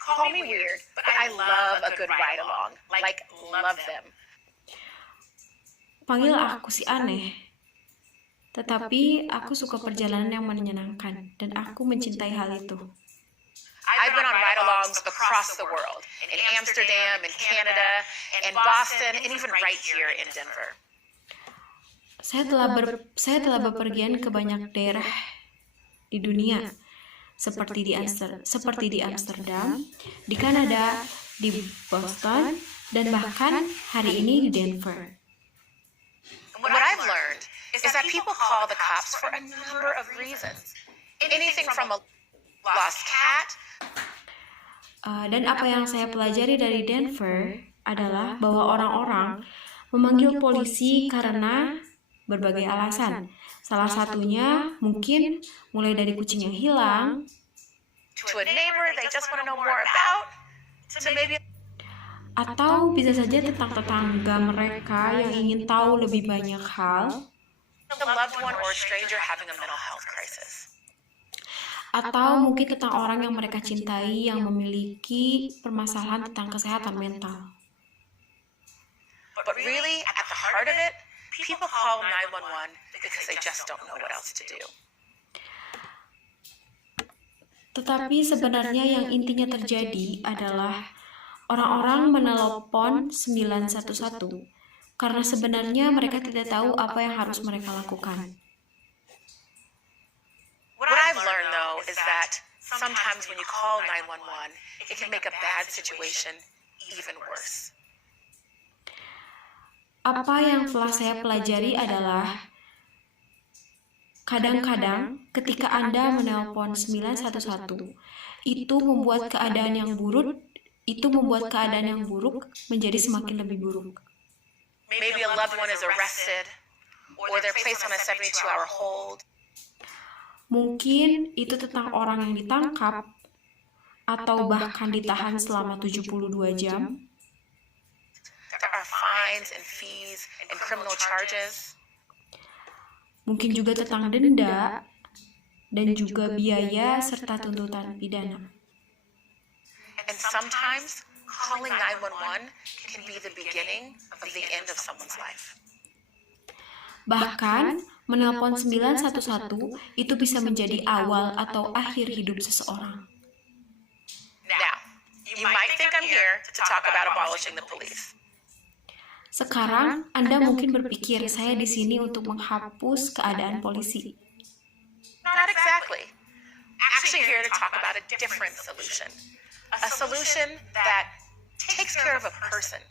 Call me weird, but I love a good ride-along. Like, love them. Panggil aku si aneh. Tetapi aku suka perjalanan yang menyenangkan dan aku mencintai hal itu. I've been on ride-alongs across the world, in Amsterdam, in Canada, in Boston, and even right here in Denver. Saya telah bepergian ke banyak daerah di dunia, seperti di Amsterdam, di Kanada, di Boston, dan bahkan hari ini di Denver. And what I've learned is that people call the cops for a number of reasons. Anything from a lost cat. Dan apa yang saya pelajari dari Denver adalah bahwa orang-orang memanggil polisi karena berbagai alasan. Salah satunya mungkin mulai dari kucing yang hilang, To a neighbor they just want to know more about, to maybe atau bisa saja tentang tetangga mereka yang ingin tahu lebih banyak hal, a loved one or a stranger having a mental health crisis. atau mungkin tentang orang yang mereka cintai yang memiliki permasalahan tentang kesehatan mental. But really, at the heart of it, people call 911 because they just don't know what else to do. Tetapi sebenarnya yang intinya terjadi adalah orang-orang menelpon 911 karena sebenarnya mereka tidak tahu apa yang harus mereka lakukan. What I've learned, though, is that sometimes when you call 911, it can make a bad situation even worse. Apa yang telah saya pelajari adalah kadang-kadang ketika Anda menelpon 911 itu membuat keadaan yang buruk menjadi semakin lebih buruk. Maybe a loved one is arrested, or they're placed on a 72-hour hold. Mungkin itu tentang orang yang ditangkap atau bahkan ditahan selama 72 jam. There are fines and fees and criminal charges. Mungkin juga tentang denda dan juga biaya serta tuntutan pidana. And sometimes calling 911 can be the beginning of the end of someone's life. Bahkan, menelpon 911 itu bisa menjadi awal atau akhir hidup seseorang. Now, you might think I'm here to talk about abolishing the police. Sekarang, Anda mungkin berpikir saya di sini untuk menghapus keadaan polisi. Not exactly. Actually here to talk about a different solution. A solution that takes care of a person.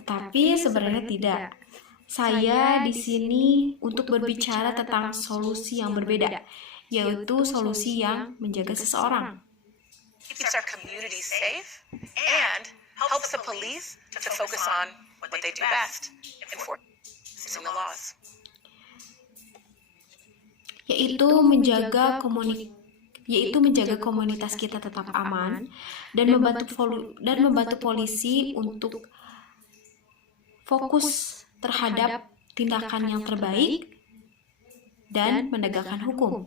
Tetapi sebenarnya tidak. Saya di sini untuk berbicara tentang solusi yang berbeda, yaitu solusi yang menjaga seseorang. Keeps our community safe and helps the police to focus on what they do best, enforcing the laws. Yaitu menjaga komunitas kita tetap aman dan membantu polisi untuk fokus terhadap tindakan yang terbaik dan menegakkan hukum.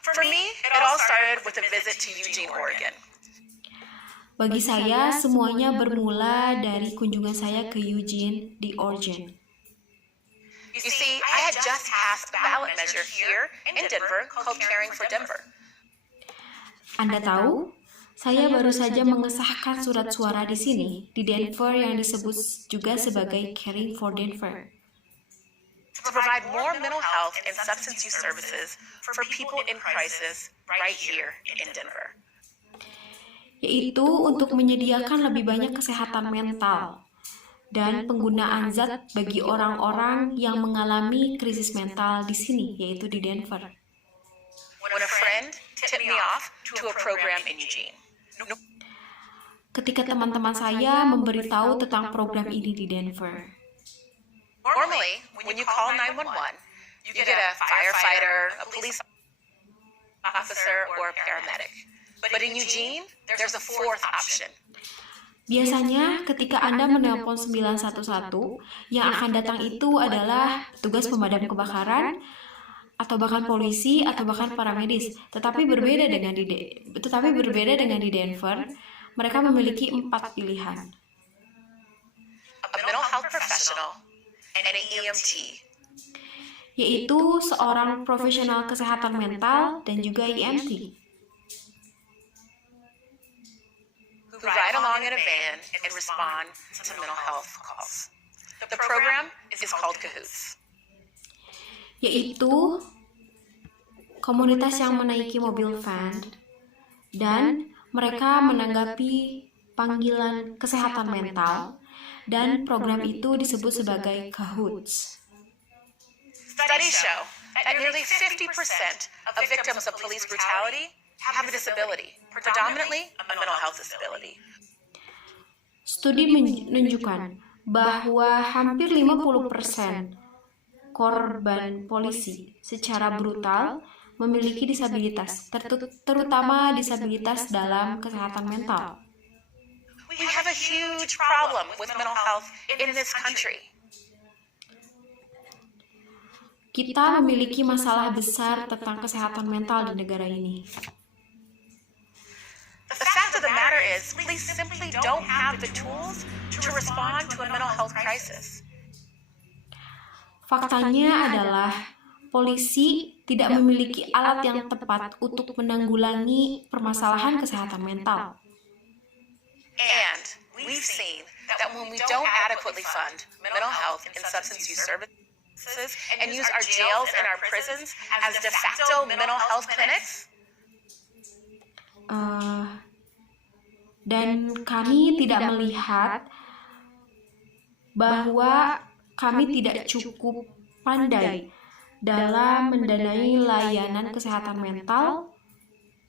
For me, it all started with a visit to Eugene, Oregon. Bagi saya, semuanya bermula dari kunjungan saya ke Eugene di Oregon. You see, I had just passed a ballot measure here in Denver called Caring for Denver. Anda tahu, saya baru saja mengesahkan surat suara di sini, di Denver yang disebut juga sebagai Caring for Denver. To provide more mental health and substance use services for people in crisis right here in Denver. Yaitu untuk menyediakan lebih banyak kesehatan mental dan penggunaan zat bagi orang-orang yang mengalami krisis mental di sini, yaitu di Denver. When a friend tipped me off to a program in Eugene. Ketika teman-teman saya memberitahu tentang program ini di Denver. Normally, when you call 911, you get a firefighter, a police officer, or a paramedic. But in Eugene, there's a fourth option. Biasanya ketika Anda menelpon 911, yang akan datang itu adalah petugas pemadam kebakaran atau bahkan polisi atau bahkan para medis. Tetapi berbeda dengan di Denver, mereka memiliki 4 pilihan. A mental health professional and an EMT. Yaitu seorang profesional kesehatan mental dan juga EMT. Who ride along in a van and respond to mental health calls. The program is called Cahoots. Yaitu komunitas yang menaiki mobil van dan mereka menanggapi panggilan kesehatan mental dan program itu disebut sebagai Cahoots. Studies show that nearly 50% of victims of police brutality have a disability, predominantly a mental health disability. Studi menunjukkan bahwa hampir 50% korban polisi secara brutal memiliki disabilitas, terutama disabilitas dalam kesehatan mental. We have a huge problem with mental health in this country. Kita memiliki masalah besar tentang kesehatan mental di negara ini. The fact of the matter is, police simply don't have the tools to respond to a mental health crisis. Faktanya adalah polisi tidak memiliki alat yang tepat untuk menanggulangi permasalahan kesehatan mental. And we've seen that when we don't adequately fund mental health and substance use services and use our jails and our prisons as de facto mental health clinics, dan kami tidak melihat bahwa kami tidak cukup pandai dalam mendanai layanan kesehatan mental,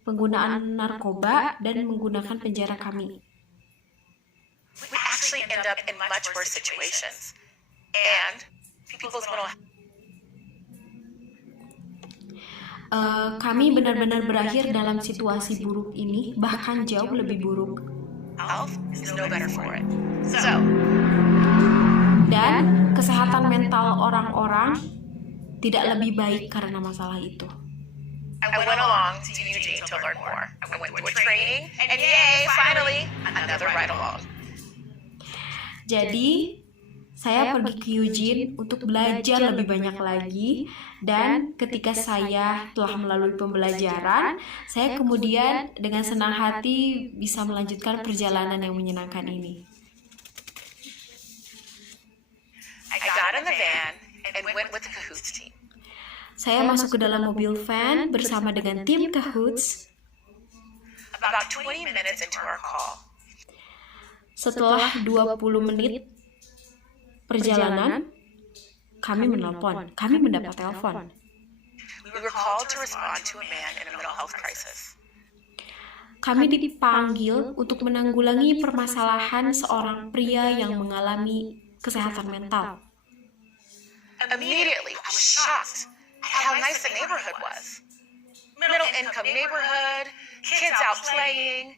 penggunaan narkoba, dan menggunakan penjara kami. we actually end up in much worse situations. And people's mental Kami benar-benar berakhir dalam situasi buruk ini, bahkan jauh lebih buruk. health is no better for it. So, Dan kesehatan mental orang-orang tidak lebih baik karena masalah itu. I went along to Eugene to learn more. I went to a training, and yay, finally, another ride-along. Jadi, saya pergi ke Eugene untuk belajar lebih banyak lagi, dan ketika saya telah melalui pembelajaran, saya kemudian dengan senang hati bisa melanjutkan perjalanan yang menyenangkan ini. I got in the van and went with the Cahoots team. Saya masuk ke dalam mobil van bersama dengan tim Cahoots. About 20 minutes into our call, Setelah 20 menit perjalanan, kami mendapat telepon. we were called to respond to a man in a mental health crisis. Kami dipanggil untuk menanggulangi permasalahan seorang pria yang mengalami kesehatan mental. Immediately, I was shocked at how nice the neighborhood was. Middle-income neighborhood, kids out playing.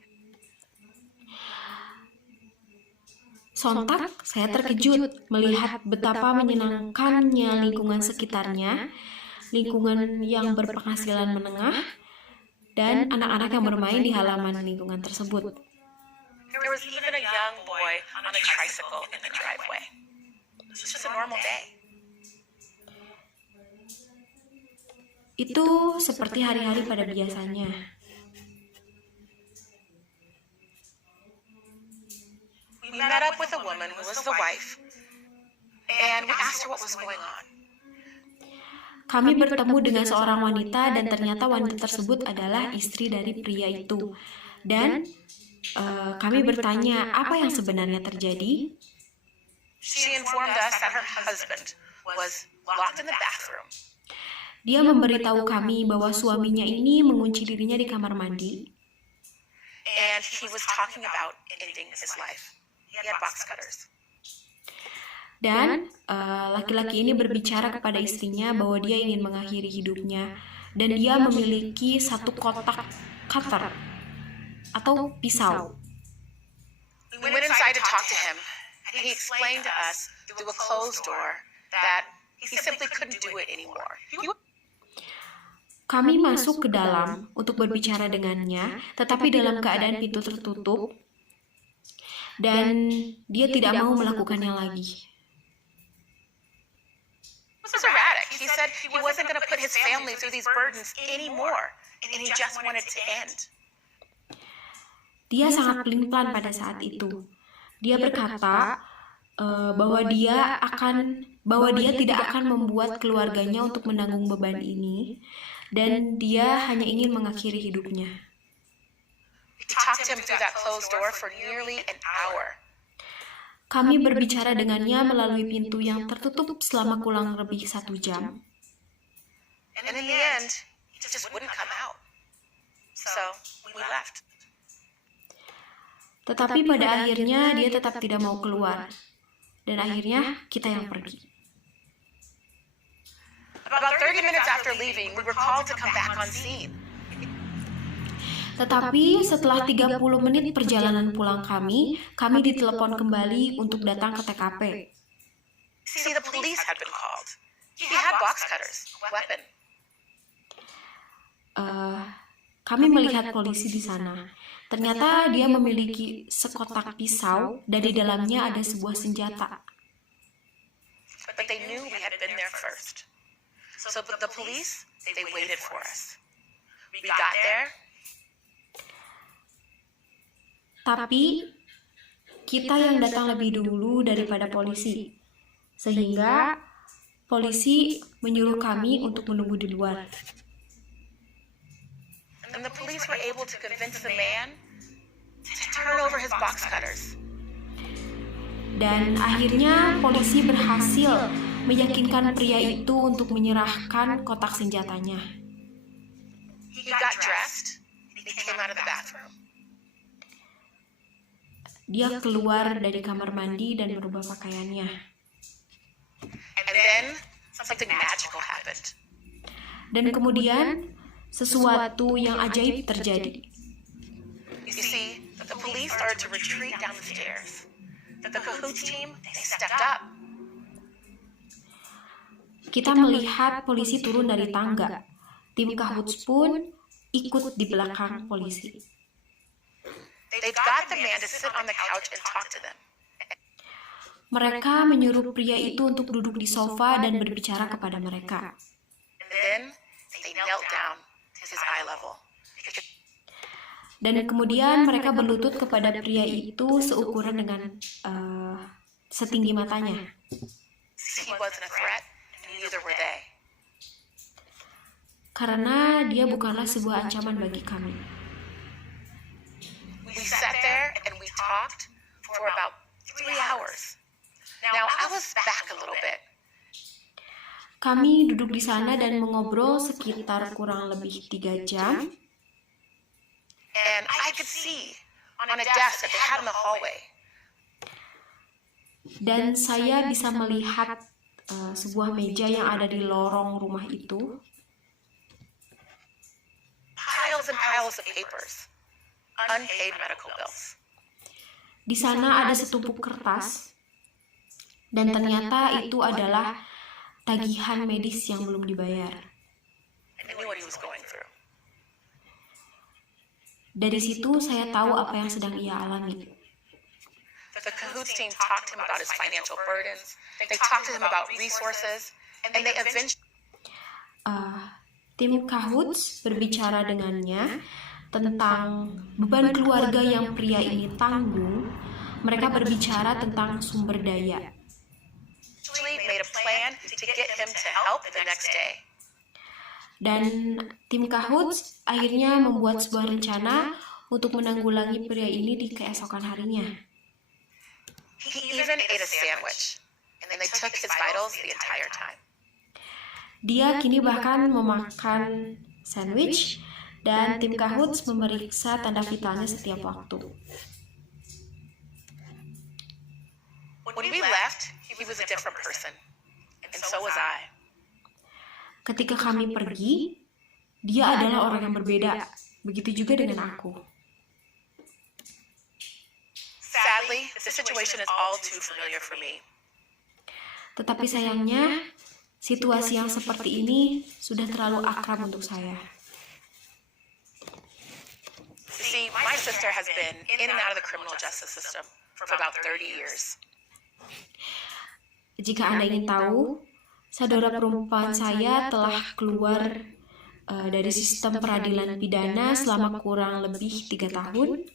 Sontak, saya terkejut melihat betapa menyenangkannya lingkungan sekitarnya, lingkungan yang berpenghasilan menengah, dan anak-anak yang bermain di halaman lingkungan tersebut. There was even a young boy on a tricycle in the driveway. It was just a normal day. Itu seperti hari-hari pada biasanya. We met up with a woman who was the wife, and we asked her what was going on. Kami bertemu dengan seorang wanita dan ternyata wanita tersebut adalah istri dari pria itu. Dan kami bertanya apa yang sebenarnya terjadi. She informed us that her husband was locked in the bathroom. Dia memberitahu kami bahwa suaminya ini mengunci dirinya di kamar mandi. And he was talking about ending his life. He had box cutters. Dan laki-laki ini berbicara kepada istrinya bahwa dia ingin mengakhiri hidupnya. Dan dia memiliki satu kotak cutter atau pisau. We went inside to talk to him, and he explained to us through a closed door that he simply couldn't do it anymore. Kami masuk ke dalam untuk berbicara dengannya, tetapi dalam keadaan pintu tertutup, dan dia tidak mau melakukannya lagi. It was erratic. He said he wasn't going to put his family through these burdens anymore, and he just wanted to end. Dia sangat pelin-pelan pada saat itu. Dia berkata bahwa dia tidak akan membuat keluarganya untuk menanggung beban ini, dan dia hanya ingin mengakhiri hidupnya. We talked him through that closed door for nearly an hour. Kami berbicara dengannya melalui pintu yang tertutup selama kurang lebih 1 jam. And in the end, he just wouldn't come out. So we left. Tetapi pada akhirnya dia tetap tidak mau keluar. Dan akhirnya kita yang pergi. About 30 minutes after leaving, we were called to come back on scene. Tetapi setelah 30 menit perjalanan pulang kami ditelepon kembali untuk datang ke TKP. See, the police had been called. He had box cutters, a weapon. Kami melihat polisi di sana. Ternyata dia memiliki sekotak pisau dan di dalamnya ada sebuah senjata. But they knew we had been there first. So the police, they waited for us. We got there. Tapi kita yang datang lebih dulu daripada polisi. Sehingga polisi menyuruh kami untuk menunggu di luar. And the police were able to convince the man to turn over his box cutters. Dan akhirnya polisi berhasil meyakinkan pria itu untuk menyerahkan kotak senjatanya. He got dressed. He came out of the bathroom. Dia keluar dari kamar mandi dan merubah pakaiannya. And then something magical happened. Dan kemudian sesuatu yang ajaib terjadi. You see, the police started to retreat down the stairs. The Cahoots team, they stepped up. Kita melihat polisi turun dari tangga. Tim Cahoots pun ikut di belakang polisi. They've got the man to sit on the couch and talk to them. Mereka menyuruh pria itu untuk duduk di sofa dan berbicara kepada mereka. And then they knelt down to his eye level. Dan kemudian mereka berlutut kepada pria itu seukuran dengan setinggi matanya. He wasn't a threat, and neither were they. Karena dia bukanlah sebuah ancaman bagi kami. We sat there and we talked for about 3 hours. Now I was back a little bit. Kami duduk di sana dan mengobrol sekitar kurang lebih 3 jam. And I could see on a desk that they had in the hallway. Dan saya bisa melihat sebuah meja yang ada di lorong rumah itu. Piles and piles of papers. Unpaid medical bills. Di sana ada setumpuk kertas. Dan ternyata itu adalah tagihan medis yang belum dibayar. I knew what he was going through. Dari situ saya tahu apa yang sedang ia alami. The Cahoots team talked to him about his financial burdens. They talked to him about resources, and they eventually. Tim Cahoots berbicara dengannya tentang beban keluarga yang pria ini tanggung. Mereka berbicara tentang sumber daya. Made a plan to get him to help the next day. Dan tim Cahoots akhirnya membuat sebuah rencana untuk menanggulangi pria ini di keesokan harinya. He even ate a sandwich, and they took his vitals the entire time. Dia kini bahkan memakan sandwich dan tim Cahoots memeriksa tanda vitalnya setiap waktu. When we left, he was a different person, and so was I. Ketika kami pergi, dia adalah orang yang berbeda. Begitu juga dengan aku. Sadly, the situation is all too familiar for me. Tetapi sayangnya, Situasi yang seperti ini sudah terlalu akrab untuk saya. See, my sister has been in and out of the criminal justice system for about 30 years. Jika Anda ingin tahu, saudara perempuan saya telah keluar dari sistem peradilan pidana selama kurang lebih 3 tahun.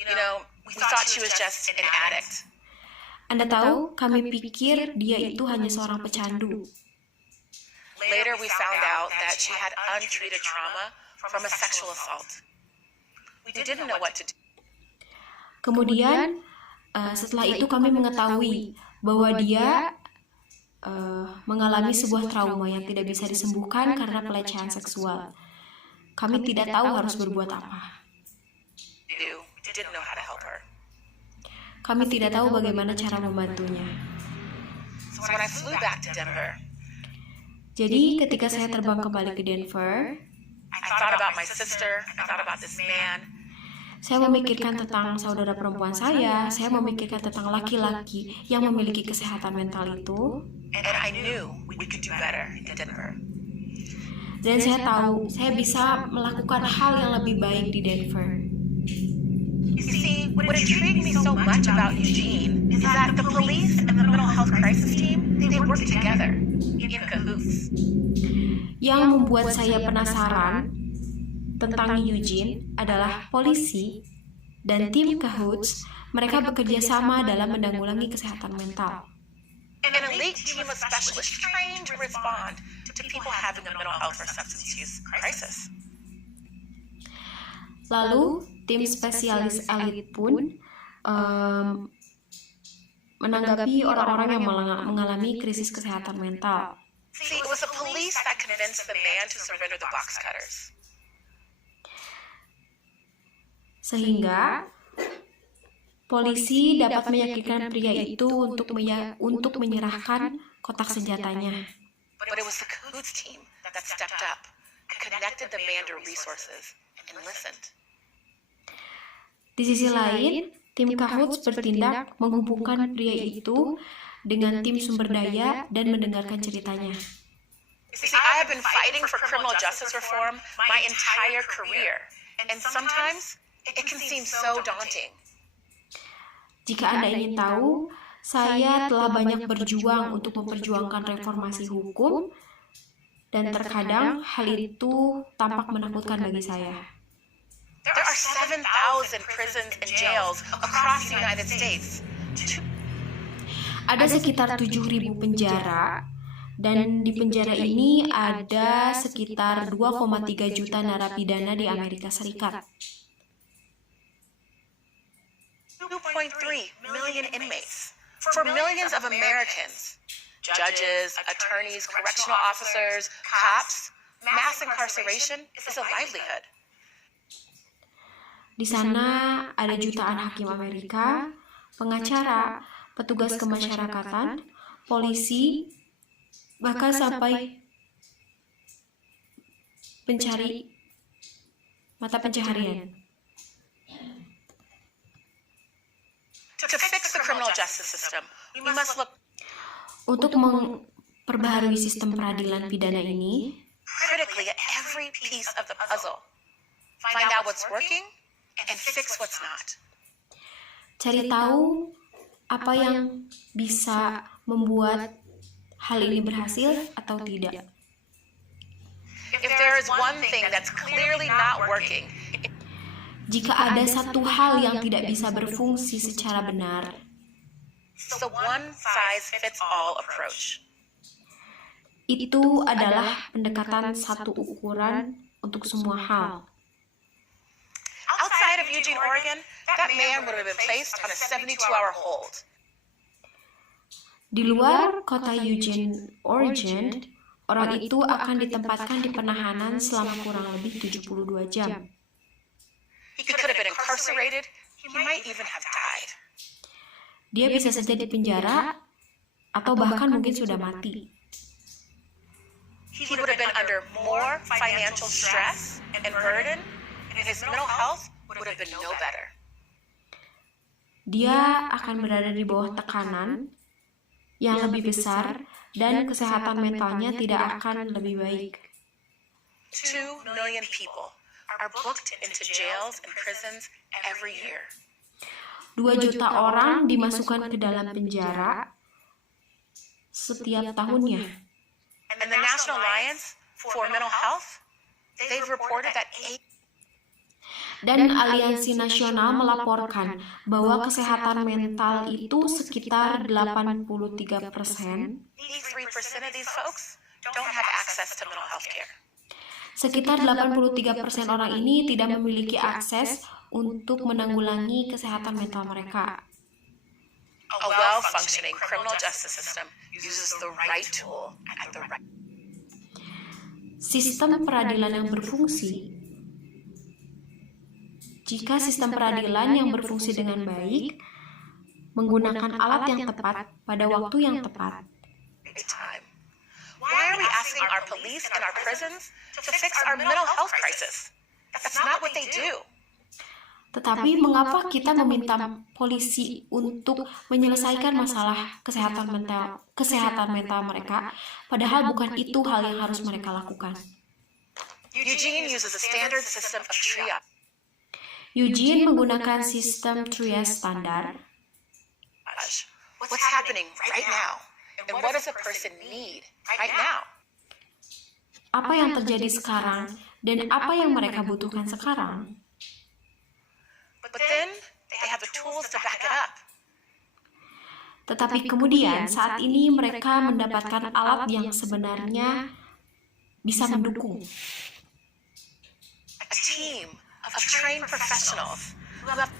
You know, we thought she was just an addict. Anda tahu, kami pikir dia itu hanya seorang pecandu. Later, we found out that she had untreated trauma from a sexual assault. We didn't know what to do. Kemudian, setelah itu kami mengetahui bahwa dia mengalami sebuah trauma yang tidak bisa disembuhkan karena pelecehan seksual. Kami tidak tahu harus berbuat apa. We didn't know how to help her. Kami tidak tahu bagaimana cara membantunya. So when I flew back to Denver, Jadi, ketika saya terbang kembali ke Denver, I thought about my sister, I thought about this man. saya memikirkan tentang saudara perempuan saya memikirkan tentang laki-laki yang memiliki kesehatan mental itu, And I knew we could do better in Denver. dan saya tahu saya bisa melakukan hal yang lebih baik di Denver. You see, what intrigued me so much about Eugene is that the police and the mental health crisis team, they work together in cahoots. Yang membuat saya penasaran tentang Eugene adalah polisi dan tim Cahoots, mereka bekerja sama dalam menanggulangi kesehatan mental. And an elite team of specialists trained to respond to people having a mental health or substance use crisis. Lalu, tim spesialis elit pun menanggapi orang-orang yang mengalami krisis kesehatan mental. See, it was the police that convinced the man to surrender the box cutters. Sehingga polisi dapat meyakinkan pria itu untuk menyerahkan kotak senjatanya. But it was the Cahoots team that stepped up, connected the man to resources, and listened. Di sisi lain, tim Cahoots bertindak menghubungkan pria itu dengan tim sumber daya dan mendengarkan ceritanya. See, I have been fighting for criminal justice reform my entire career, and sometimes it can seem so daunting. Jika Anda ingin tahu, saya telah banyak berjuang untuk memperjuangkan reformasi hukum, dan terkadang hal itu tampak menakutkan bagi saya. There are 7,000 prisons and jails across the United States. Ada sekitar 7.000 penjara, dan di penjara ini ada sekitar 2,3 juta narapidana di Amerika Serikat. 2.3 million inmates. For millions of Americans, judges, attorneys, correctional officers, cops, mass incarceration is a livelihood. Di sana ada jutaan hakim Amerika, pengacara, petugas kemasyarakatan, polisi, bahkan sampai pencari mata pencaharian. To fix the criminal justice system, we must look Untuk memperbaharui sistem peradilan pidana ini, critically at every piece of the puzzle. Find out what's working and fix what's not. cari tahu apa yang bisa membuat hal ini berhasil atau tidak. If there is one thing that's clearly not working, Jika ada satu hal yang tidak bisa berfungsi secara benar, it's the one-size-fits-all approach. itu adalah pendekatan satu ukuran untuk semua hal. Outside of Eugene, Oregon, that man would have been placed on a 72-hour hold. Di luar kota Eugene, Oregon, orang itu akan ditempatkan di penahanan selama kurang lebih 72 jam. He could have been incarcerated. He might even have died. Dia bisa saja di penjara atau bahkan mungkin sudah mati. He would have been under more financial stress and burden, and his mental health would have been no better. Dia akan berada di bawah tekanan yang lebih besar dan kesehatan mentalnya tidak akan lebih baik. 2 million people are booked into jails and prisons every year. 2 juta orang dimasukkan ke dalam penjara setiap tahunnya. And the National Alliance for Mental Health, they've reported that Dan Aliansi Nasional melaporkan bahwa kesehatan mental itu sekitar 83%. 83% of these folks don't have access to mental health care. Sekitar 83% orang ini tidak memiliki akses untuk menanggulangi kesehatan mental mereka. A well-functioning criminal justice system uses the right tool at the right. Sistem peradilan yang berfungsi. Jika sistem peradilan yang berfungsi dengan baik, menggunakan alat yang tepat pada waktu yang tepat. Why are we asking our police and our prisons to fix our mental health crisis? That's not what they do. Tetapi mengapa kita meminta polisi untuk menyelesaikan masalah kesehatan mental mereka, padahal bukan itu hal yang harus mereka lakukan. Eugene uses a standard system of triage. Eugene menggunakan sistem triage standar. What's happening right now? And what does a person need right now? Apa yang terjadi sekarang dan apa yang mereka butuhkan sekarang? But then they have the tools to back it up. Tetapi kemudian saat ini mereka mendapatkan alat yang sebenarnya bisa mendukung. A team of trained professionals who have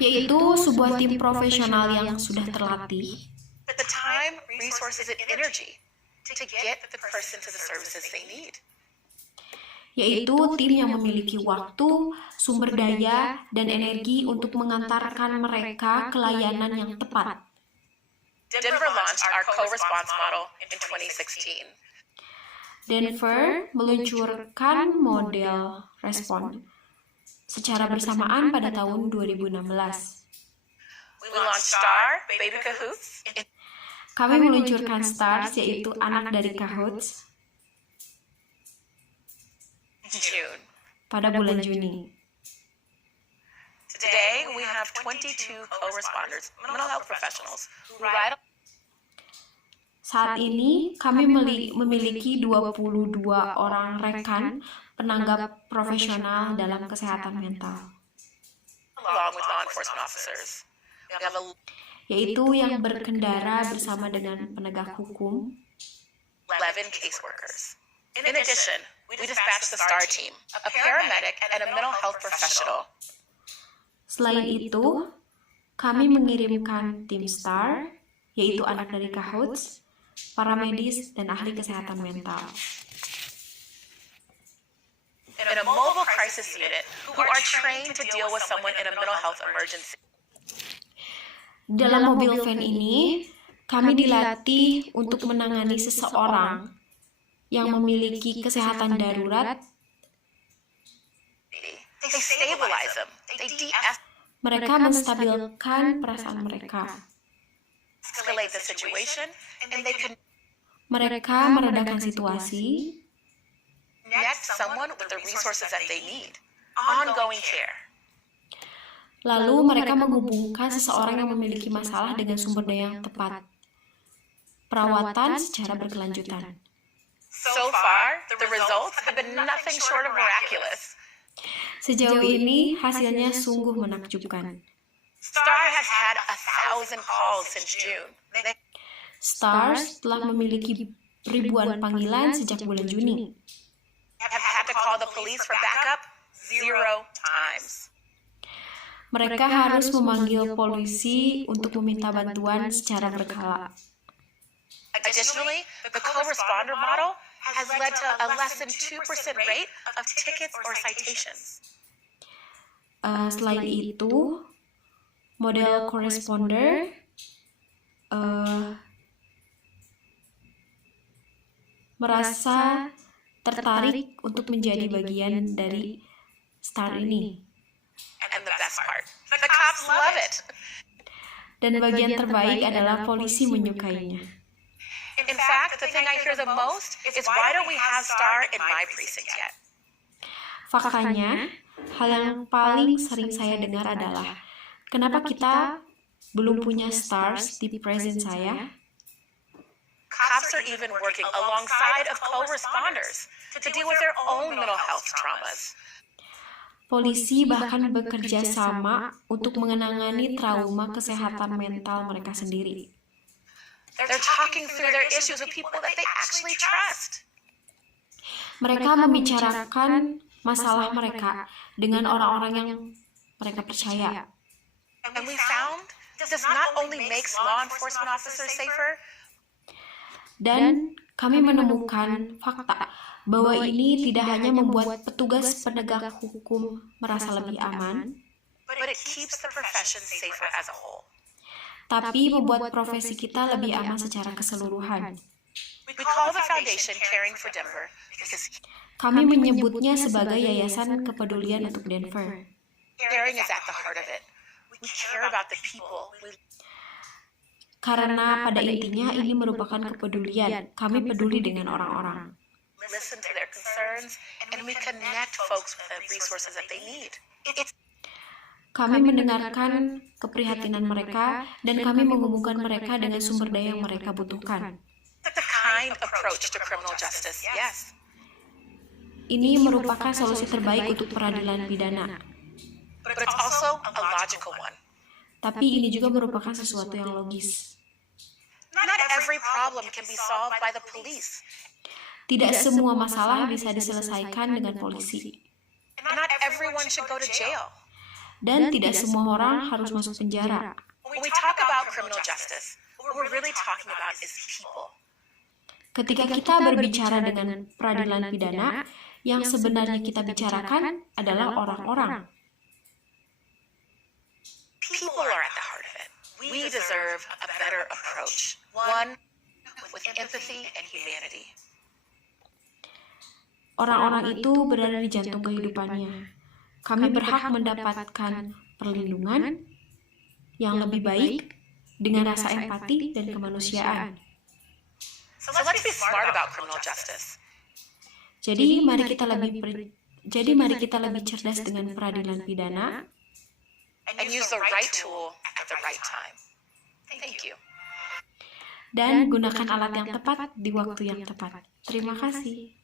Yaitu sebuah tim profesional yang sudah terlatih, the time, resources, and energy to get the person to the services they need. yaitu tim yang memiliki waktu, sumber daya, dan energi untuk mengantarkan mereka ke layanan yang tepat. Denver launched our co-response model in 2016. Denver meluncurkan model respon secara bersamaan pada tahun 2016. We launched STAR, Baby Cahoots, in Kami meluncurkan STARS, yaitu anak dari Cahoots, June. pada bulan Juni. Today, we have 22 co-responders, mental health professionals, who ride Saat ini, kami memiliki 22 orang rekan penanggap profesional dalam kesehatan mental, along with law enforcement officers. We have yaitu yang berkendara bersama dengan penegak hukum, 11 caseworkers. In addition, we dispatched the STAR team, a paramedic and a mental health professional. Selain itu, kami mengirimkan tim STAR, yaitu anak dari Cahoots, para medis, dan ahli kesehatan mental. In a mobile crisis unit who are trained to deal with someone in a mental health emergency. Dalam mobil van ini, kami dilatih untuk menangani seseorang yang memiliki kesehatan darurat. They stabilize them. They Mereka menstabilkan perasaan mereka. de-escalate the situation, and they can Mereka meredakan situasi, connect someone with the resources that they need. Ongoing care. lalu mereka menghubungkan seseorang yang memiliki masalah dengan sumber daya yang tepat. Perawatan secara berkelanjutan. So far, the results have been nothing short of miraculous. Sejauh ini, hasilnya sungguh menakjubkan. STAR has had 1,000 calls since June. They STARS telah memiliki ribuan panggilan sejak bulan Juni. have had to call the police for backup 0 times. Mereka harus memanggil polisi untuk meminta bantuan secara berkala. Additionally, the co-responder model has led to a less than 2% rate of tickets or citations. Selain itu, model corresponder merasa tertarik untuk menjadi bagian dari STAR ini. And the best part, the cops love it. dan bagian terbaik adalah polisi menyukainya. In fact, the thing I hear the most is why don't we have STAR in my precinct yet? Faktanya, hal yang paling sering saya dengar adalah, kenapa kita belum punya STARS di precinct saya? Cops are even working alongside of co-responders to deal with their own mental health traumas. Polisi bahkan bekerja sama untuk mengenangani trauma kesehatan mental mereka sendiri. They're talking through their issues with people that they actually trust. Mereka membicarakan masalah mereka dengan orang-orang yang mereka percaya. And we found this not only makes law enforcement officers safer, dan kami menemukan fakta bahwa ini tidak hanya membuat petugas penegak hukum merasa lebih aman, but it keeps the profession safer as a whole. tapi membuat profesi kita lebih aman secara keseluruhan. We call the foundation Caring for Denver because Kami menyebutnya sebagai Yayasan Kepedulian untuk Denver. caring is at the heart of it. We care about the people. We Karena pada intinya ini merupakan kepedulian. Kami peduli dengan orang-orang. listen to their concerns and we connect folks with the resources that they need. It's Kami mendengarkan keprihatinan mereka dan kami menghubungkan mereka dengan sumber daya yang mereka butuhkan. the kind approach to criminal justice, yes. Ini merupakan solusi terbaik untuk peradilan pidana. But it's also a logical one. Tapi ini juga merupakan sesuatu yang logis. Not every problem can be solved by the police. Tidak semua masalah bisa diselesaikan dengan polisi. And not everyone should go to jail. Dan tidak semua orang harus masuk penjara. When we talk about criminal justice, what we're really talking about is people. Ketika kita berbicara dengan peradilan pidana, yang sebenarnya kita bicarakan adalah orang-orang. People are at the heart of it. We deserve a better approach. One with empathy and humanity. Orang-orang itu berada di jantung kehidupannya. Kami berhak mendapatkan perlindungan yang lebih baik dengan rasa empati dan kemanusiaan. So let's be smart about criminal justice. Jadi mari kita lebih cerdas dengan peradilan pidana And use the right tool at the right time. Thank you. dan gunakan alat yang tepat di waktu yang tepat. Terima kasih.